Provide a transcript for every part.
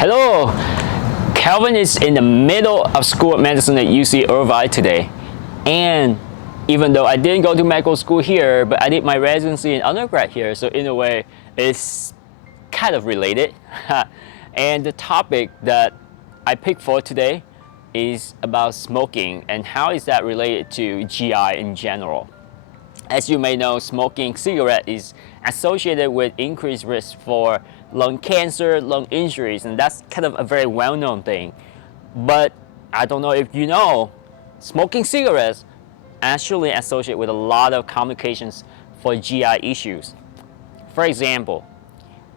Hello, Kelvin is in the middle of School of Medicine at UC Irvine today. And even though I didn't go to medical school here, but I did my residency and undergrad here, so in a way, it's kind of related. And the topic that I picked for today is about smoking and how is that related to GI in general. As you may know, smoking cigarette is associated with increased risk for lung cancer, lung injuries, and that's kind of a very well-known thing. But I don't know if you know, smoking cigarettes actually associated with a lot of complications for GI issues. For example,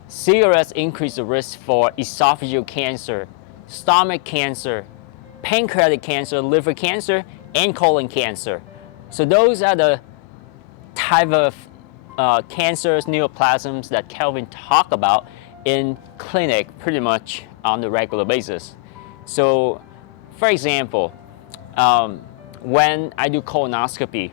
cigarettes increase the risk for esophageal cancer, stomach cancer, pancreatic cancer, liver cancer, and colon cancer. So those are the type of cancers, neoplasms that Kelvin talked about in clinic pretty much on the regular basis. So for example, when I do colonoscopy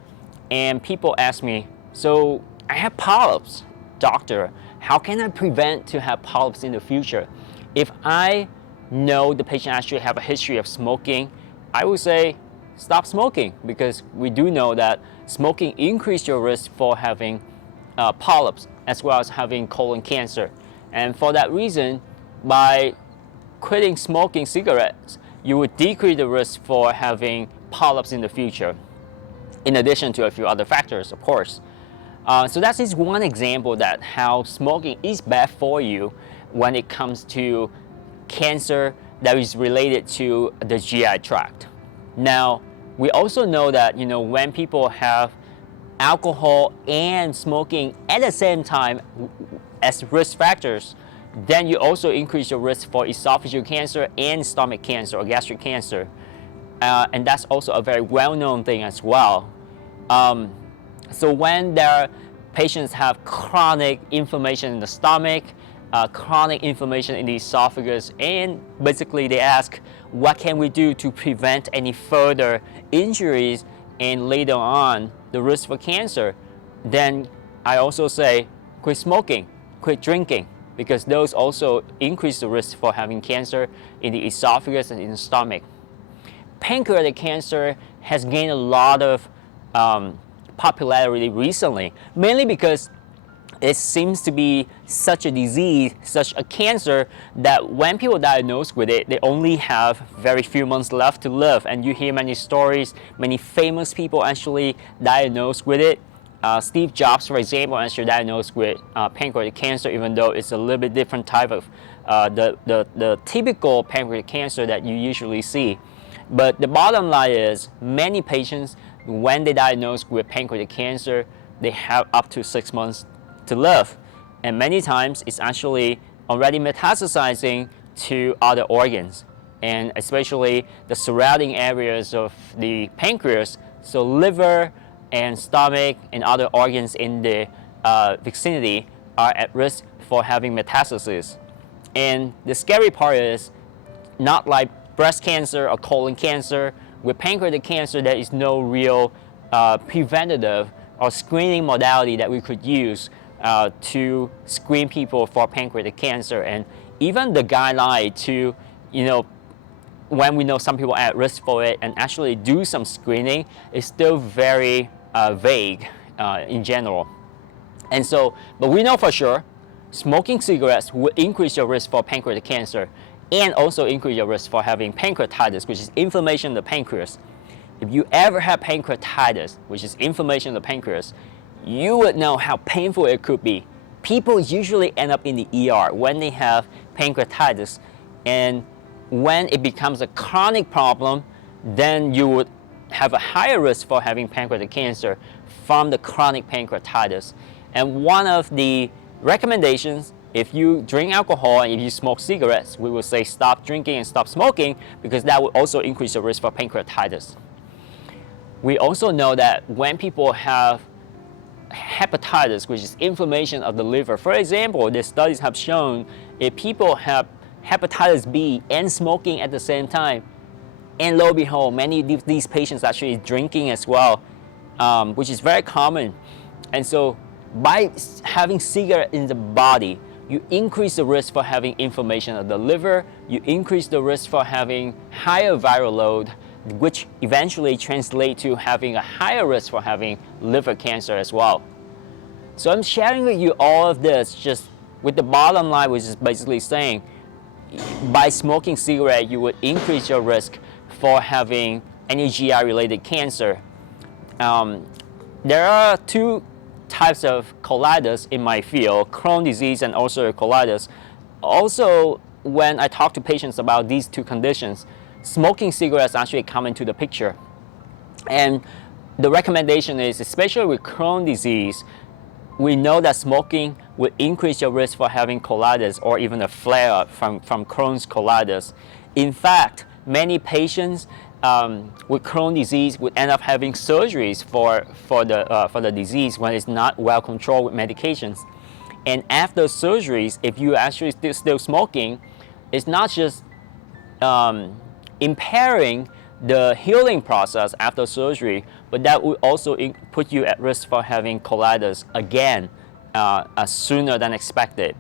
and people ask me, so I have polyps, doctor, how can I prevent to have polyps in the future? If I know the patient actually have a history of smoking, I would say stop smoking, because we do know that smoking increases your risk for having polyps as well as having colon cancer. And for that reason, by quitting smoking cigarettes, you would decrease the risk for having polyps in the future, in addition to a few other factors, of course. So that's just one example that how smoking is bad for you when it comes to cancer that is related to the GI tract. Now, we also know that when people have alcohol and smoking at the same time as risk factors, then you also increase your risk for esophageal cancer and stomach cancer or gastric cancer. And that's also a very well-known thing as well. So when patients have chronic inflammation in the stomach, chronic inflammation in the esophagus, and basically they ask, what can we do to prevent any further injuries and later on the risk for cancer? Then I also say quit smoking, quit drinking, because those also increase the risk for having cancer in the esophagus and in the stomach. Pancreatic cancer has gained a lot of popularity recently, mainly because it seems to be such a disease, such a cancer, that when people diagnosed with it, they only have very few months left to live. And you hear many stories, many famous people actually diagnosed with it. Steve Jobs, for example, actually diagnosed with pancreatic cancer, even though it's a little bit different type of the typical pancreatic cancer that you usually see. But the bottom line is, many patients, when they diagnosed with pancreatic cancer, they have up to 6 months to live. And many times it's actually already metastasizing to other organs, and especially the surrounding areas of the pancreas, so liver and stomach and other organs in the vicinity are at risk for having metastasis. And the scary part is, not like breast cancer or colon cancer, with pancreatic cancer there is no real preventative or screening modality that we could use to screen people for pancreatic cancer. And even the guideline to, when we know some people are at risk for it and actually do some screening, is still very vague in general. And so, but we know for sure, smoking cigarettes will increase your risk for pancreatic cancer and also increase your risk for having pancreatitis, which is inflammation of the pancreas. If you ever have pancreatitis, which is inflammation of the pancreas, you would know how painful it could be. People usually end up in the ER when they have pancreatitis, and when it becomes a chronic problem, then you would have a higher risk for having pancreatic cancer from the chronic pancreatitis. And one of the recommendations, if you drink alcohol and if you smoke cigarettes, we will say stop drinking and stop smoking, because that will also increase the risk for pancreatitis. We also know that when people have hepatitis, which is inflammation of the liver, for example, the studies have shown if people have hepatitis B and smoking at the same time, and lo and behold, many of these patients actually drinking as well, which is very common. And so by having cigarette in the body, you increase the risk for having inflammation of the liver, you increase the risk for having higher viral load, which eventually translate to having a higher risk for having liver cancer as well. So I'm sharing with you all of this just with the bottom line, which is basically saying by smoking cigarette, you would increase your risk for having any GI related cancer. There are two types of colitis in my field, Crohn's disease and ulcerative colitis. Also, when I talk to patients about these two conditions, smoking cigarettes actually come into the picture. And the recommendation is, especially with Crohn's disease, we know that smoking will increase your risk for having colitis or even a flare-up from Crohn's colitis. In fact, many patients with Crohn's disease would end up having surgeries for the disease when it's not well controlled with medications. And after surgeries, if you actually still smoking, it's not just impairing the healing process after surgery, but that would also put you at risk for having colitis again sooner than expected.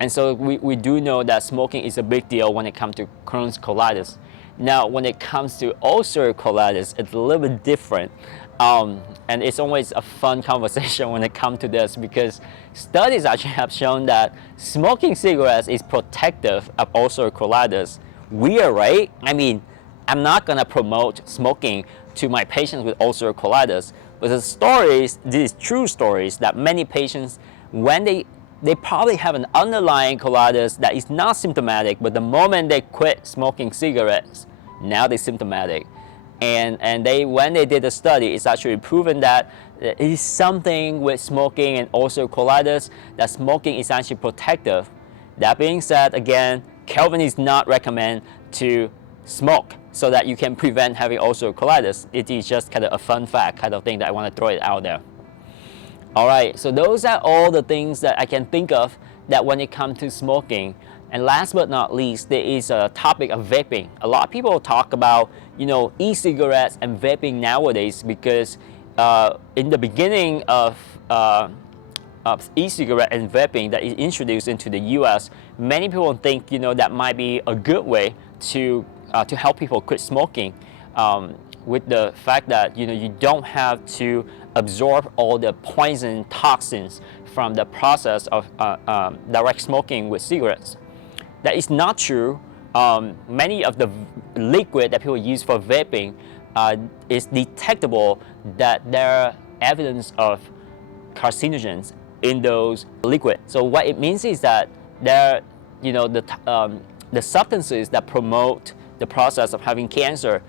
And so we do know that smoking is a big deal when it comes to Crohn's colitis. Now, when it comes to ulcerative colitis, it's a little bit different. And it's always a fun conversation when it comes to this, because studies actually have shown that smoking cigarettes is protective of ulcerative colitis. Weird, right? I mean, I'm not gonna promote smoking to my patients with ulcerative colitis, but the stories, these true stories, that many patients, when they probably have an underlying colitis that is not symptomatic, but the moment they quit smoking cigarettes, now they're symptomatic. And when they did the study, it's actually proven that it is something with smoking and ulcerative colitis, that smoking is actually protective. That being said, again, Kelvin is not recommend to smoke so that you can prevent having ulcerative colitis. It is just kind of a fun fact kind of thing that I want to throw it out there. All right, so those are all the things that I can think of that when it comes to smoking. And last but not least, there is a topic of vaping. A lot of people talk about, e-cigarettes and vaping nowadays, because in the beginning of e-cigarette and vaping that is introduced into the US, many people think, that might be a good way to help people quit smoking, with the fact that you don't have to absorb all the poison toxins from the process of direct smoking with cigarettes. That is not true. Many of the liquid that people use for vaping is detectable that there are evidence of carcinogens in those liquids. So what it means is that there, the substances that promote the process of having cancer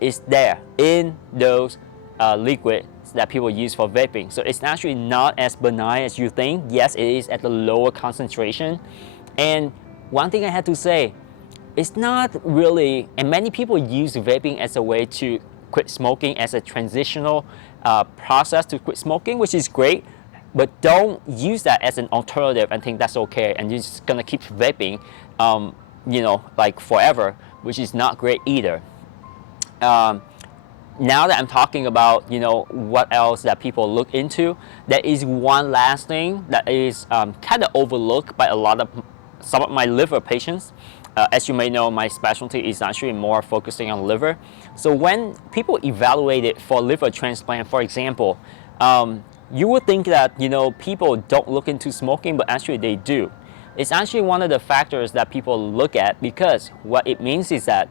is there in those liquids that people use for vaping. So it's actually not as benign as you think. Yes, it is at the lower concentration. And one thing I had to say, it's not really, and many people use vaping as a way to quit smoking, as a transitional process to quit smoking, which is great, but don't use that as an alternative and think that's okay and you're just gonna keep vaping, like forever, which is not great either. Now that I'm talking about, what else that people look into, there is one last thing that is kind of overlooked by some of my liver patients. As you may know, my specialty is actually more focusing on liver. So when people evaluate it for liver transplant, for example, you would think that, people don't look into smoking, but actually they do. It's actually one of the factors that people look at, because what it means is that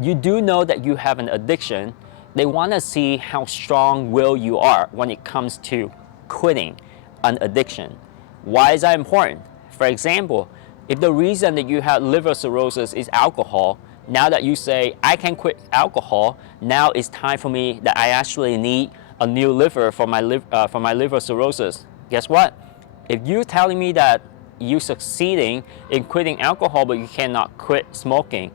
you do know that you have an addiction. They want to see how strong will you are when it comes to quitting an addiction. Why is that important? For example, if the reason that you have liver cirrhosis is alcohol, now that you say, I can quit alcohol, now it's time for me that I actually need a new liver for my liver cirrhosis. Guess what? If you're telling me that you're succeeding in quitting alcohol but you cannot quit smoking,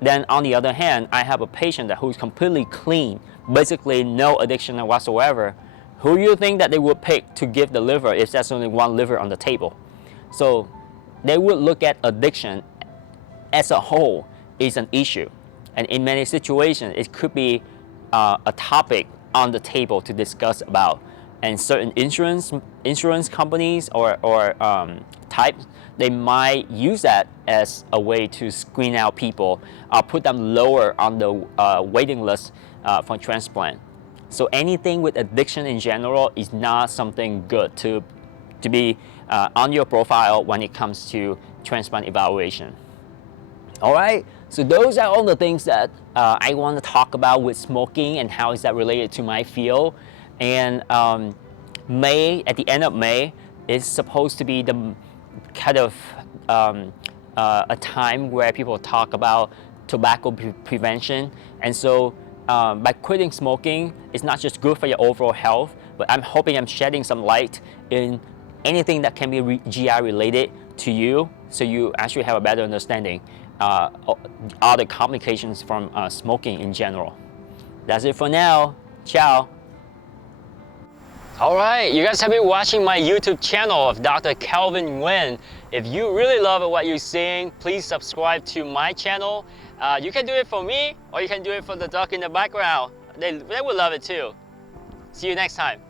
then on the other hand, I have a patient who's completely clean, basically no addiction whatsoever. Who do you think that they would pick to give the liver if there's only one liver on the table? So they would look at addiction as a whole is an issue. And in many situations, it could be a topic on the table to discuss about. and certain insurance companies or types, they might use that as a way to screen out people, put them lower on the waiting list for transplant. So anything with addiction in general is not something good to be on your profile when it comes to transplant evaluation. All right, so those are all the things that I want to talk about with smoking and how is that related to my field. And May, at the end of May, is supposed to be the kind of a time where people talk about tobacco prevention. And so by quitting smoking, it's not just good for your overall health, but I'm hoping I'm shedding some light in anything that can be GI related to you, so you actually have a better understanding all the complications from smoking in general. That's it for now. Ciao. Alright, you guys have been watching my YouTube channel of Dr. Kelvin Nguyen. If you really love what you're seeing, please subscribe to my channel. You can do it for me, or you can do it for the duck in the background. They would love it too. See you next time.